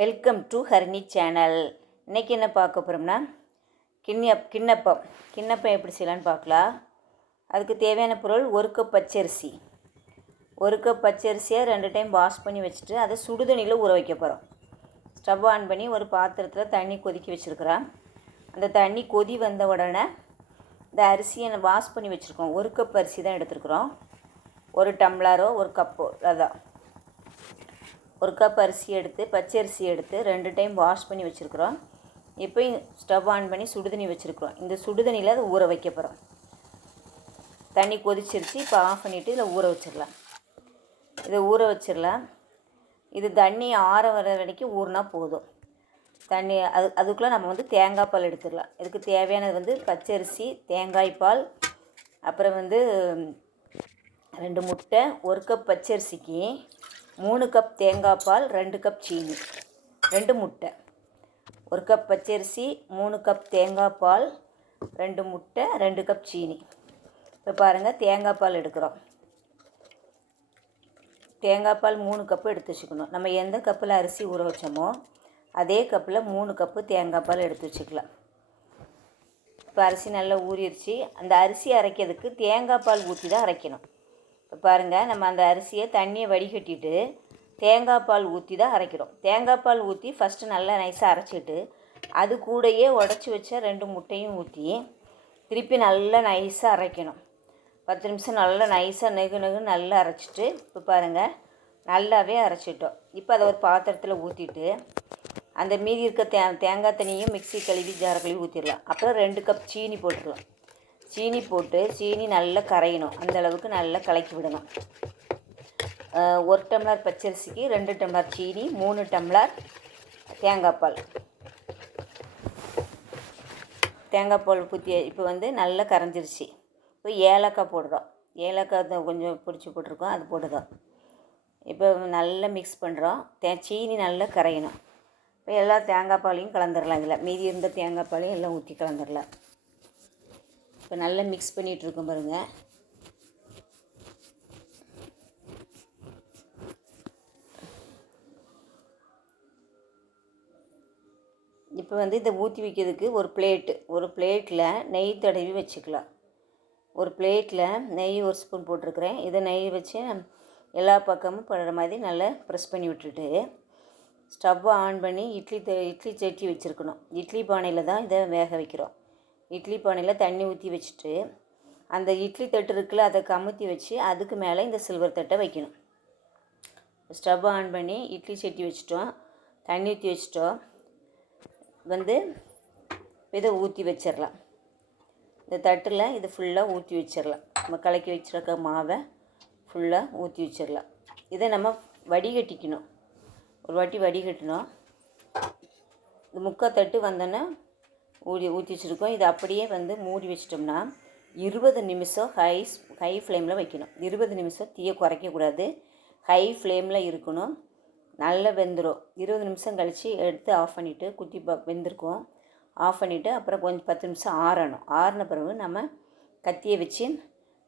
Welcome to Harini channel. இன்றைக்கி என்ன பார்க்க போகிறோம்னா கிண்ணப்பம் எப்படி செய்யலான்னு பார்க்கலாம். அதுக்கு தேவையான பொருள் 1 கப் பச்சரிசி. 1 கப் பச்சரிசியை 2 டைம் வாஷ் பண்ணி வச்சுட்டு அதை சுடுதண்ணியில் ஊற வைக்க போகிறோம். ஸ்டவ் ஆன் பண்ணி ஒரு பாத்திரத்தில் தண்ணி கொதிக்க வச்சுருக்குறோம். அந்த தண்ணி கொதி வந்த உடனே இந்த அரிசியை வாஷ் பண்ணி வச்சுருக்கோம். 1 கப் அரிசி தான் எடுத்துருக்குறோம். 1 டம்ளரோ 1 கப்போ அதான் 1 கப் அரிசி எடுத்து பச்சரிசி எடுத்து 2 டைம் வாஷ் பண்ணி வச்சுருக்குறோம். இப்போ ஸ்டவ் ஆன் பண்ணி சுடுதண்ணி வச்சுருக்குறோம். இந்த சுடுதண்ணியில் அதை ஊற வைக்க போகிறோம். தண்ணி கொதிச்சிருச்சு. இப்போ ஆஃப் பண்ணிவிட்டு இதில் ஊற வச்சிடலாம். இதை ஊற வச்சிடலாம். இது தண்ணி ஆற வர வரைக்கும் ஊறினா போதும். தண்ணி அதுக்குள்ளே நம்ம தேங்காய் பால் எடுத்துடலாம். இதுக்கு தேவையானது பச்சரிசி, தேங்காய் பால், அப்புறம் 2 முட்டை, 1 கப் பச்சரிசிக்கு 3 கப் தேங்காய் பால், 2 கப் சீனி, 2 முட்டை. 1 கப் பச்சரிசி, 3 கப் தேங்காய் பால், 2 முட்டை, 2 கப் சீனி. இப்போ பாருங்கள், தேங்காய் பால் எடுக்கிறோம். தேங்காய் பால் 3 கப்பு எடுத்து வச்சுக்கணும். நம்ம எந்த கப்பில் அரிசி ஊற வச்சோமோ அதே கப்பில் 3 கப்பு தேங்காய் பால் எடுத்து வச்சுக்கலாம். இப்போ அரிசி நல்லா ஊறிடுச்சு. அந்த அரிசி அரைக்கிறதுக்கு தேங்காய் பால் ஊற்றி தான் அரைக்கணும். இப்போ பாருங்கள், நம்ம அந்த அரிசியை தண்ணியை வடிகட்டிட்டு தேங்காய் பால் ஊற்றி தான் அரைக்கிறோம். தேங்காய் பால் ஊற்றி ஃபஸ்ட்டு நல்லா நைஸாக அரைச்சிட்டு அது கூடயே உடச்சி வச்ச 2 முட்டையும் ஊற்றி திருப்பி நல்லா நைஸாக அரைக்கணும். 10 நிமிஷம் நல்லா நைஸாக நெகு நல்லா அரைச்சிட்டு இப்போ பாருங்கள், நல்லாவே அரைச்சிட்டோம். இப்போ அதை ஒரு பாத்திரத்தில் ஊற்றிட்டு அந்த மீதி இருக்க தேங்காய் தண்ணியும் மிக்ஸி கழுவி ஜார கழுவி ஊற்றிடலாம். அப்புறம் 2 கப் சீனி போட்டுடலாம். சீனி போட்டு சீனி நல்லா கரையணும். அந்தளவுக்கு நல்லா கலக்கி விடணும். 1 டம்ளர் பச்சரிசிக்கு 2 டம்ளர் சீனி, 3 டம்ளர் தேங்காய் பால். தேங்காய் பால் ஊற்றி இப்போ நல்லா கரைஞ்சிருச்சு. இப்போ ஏலக்காய் போடுறோம். ஏலக்காய் கொஞ்சம் பிடிச்சி போட்டிருக்கோம், அது போடுறோம். இப்போ நல்லா மிக்ஸ் பண்ணுறோம். சீனி நல்லா கரையணும். இப்போ எல்லா தேங்காய் பாலையும் கலந்துடலாம். இதில் மீதி இருந்த தேங்காய் பாலையும் எல்லாம் ஊற்றி கலந்துடலாம். இப்போ நல்லா மிக்ஸ் பண்ணிகிட்ருக்கோம் பாருங்கள். இப்போ இதை ஊற்றி வைக்கிறதுக்கு ஒரு பிளேட்டில் நெய் தடவி வச்சுக்கலாம். ஒரு பிளேட்டில் நெய் 1 ஸ்பூன் போட்டிருக்கிறேன். இதை நெய் வச்சு எல்லா பக்கமும் படுற மாதிரி நல்லா ப்ரெஸ் பண்ணி விட்டுட்டு ஸ்டவ்வை ஆன் பண்ணி இட்லி சட்டி வச்சுருக்கணும். இட்லி பானையில் தான் இதை வேக வைக்கிறோம். இட்லி பானையில் தண்ணி ஊற்றி வச்சுட்டு அந்த இட்லி தட்டு இருக்குல்ல, அதை கமுத்தி வச்சு அதுக்கு மேலே இந்த சில்வர் தட்டை வைக்கணும். ஸ்டவ் ஆன் பண்ணி இட்லி சட்டி வச்சுட்டோம், தண்ணி ஊற்றி வச்சுட்டோம். இதை ஊற்றி வச்சிடலாம். இந்த தட்டில் இது ஃபுல்லாக ஊற்றி வச்சிடலாம். நம்ம கலக்கி வச்சுருக்க மாவை ஃபுல்லாக ஊற்றி வச்சிடலாம். இதை நம்ம வடிகட்டிக்கணும். ஒரு வாட்டி வடிகட்டணும். இந்த முக்கால் தட்டு வந்தோன்னே ஊற்றி வச்சுருக்கோம். இதை அப்படியே மூடி வச்சிட்டோம்னா 20 நிமிஷம் ஹை ஃப்ளேமில் வைக்கணும். 20 நிமிஷம் தீயை குறைக்கக்கூடாது, ஹை ஃப்ளேமில் இருக்கணும். நல்லா வெந்துடும். 20 நிமிஷம் கழித்து எடுத்து ஆஃப் பண்ணிவிட்டு குத்தி வெந்திருக்கும். ஆஃப் பண்ணிவிட்டு அப்புறம் கொஞ்சம் 10 நிமிஷம் ஆறணும். ஆறின பிறகு நம்ம கத்தியை வச்சு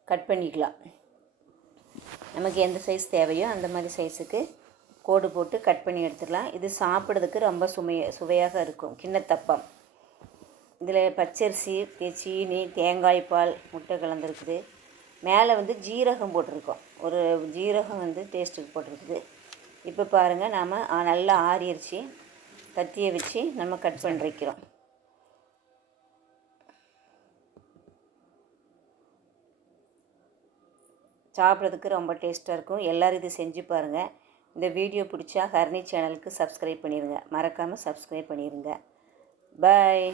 கட் பண்ணிக்கலாம். நமக்கு எந்த சைஸ் தேவையோ அந்த மாதிரி சைஸுக்கு கோடு போட்டு கட் பண்ணி எடுத்துடலாம். இது சாப்பிட்றதுக்கு ரொம்ப சுவையாக இருக்கும். கிண்ணத்தப்பம். இதில் பச்சரிசி, சீனி, தேங்காய் பால், முட்டை கலந்துருக்குது. மேலே ஜீரகம் போட்டிருக்கோம். ஒரு ஜீரகம் டேஸ்ட்டுக்கு போட்டிருக்குது. இப்போ பாருங்கள், நாம் நல்லா ஆறிடுச்சு. கத்தியை வச்சு நம்ம கட் பண்ணி வைக்கிறோம். சாப்பிட்றதுக்கு ரொம்ப டேஸ்ட்டாக இருக்கும். எல்லோரும் இது செஞ்சு பாருங்கள். இந்த வீடியோ பிடிச்சா ஹரிணி சேனலுக்கு சப்ஸ்கிரைப் பண்ணிடுங்க. மறக்காமல் சப்ஸ்கிரைப் பண்ணிடுங்க. பாய்.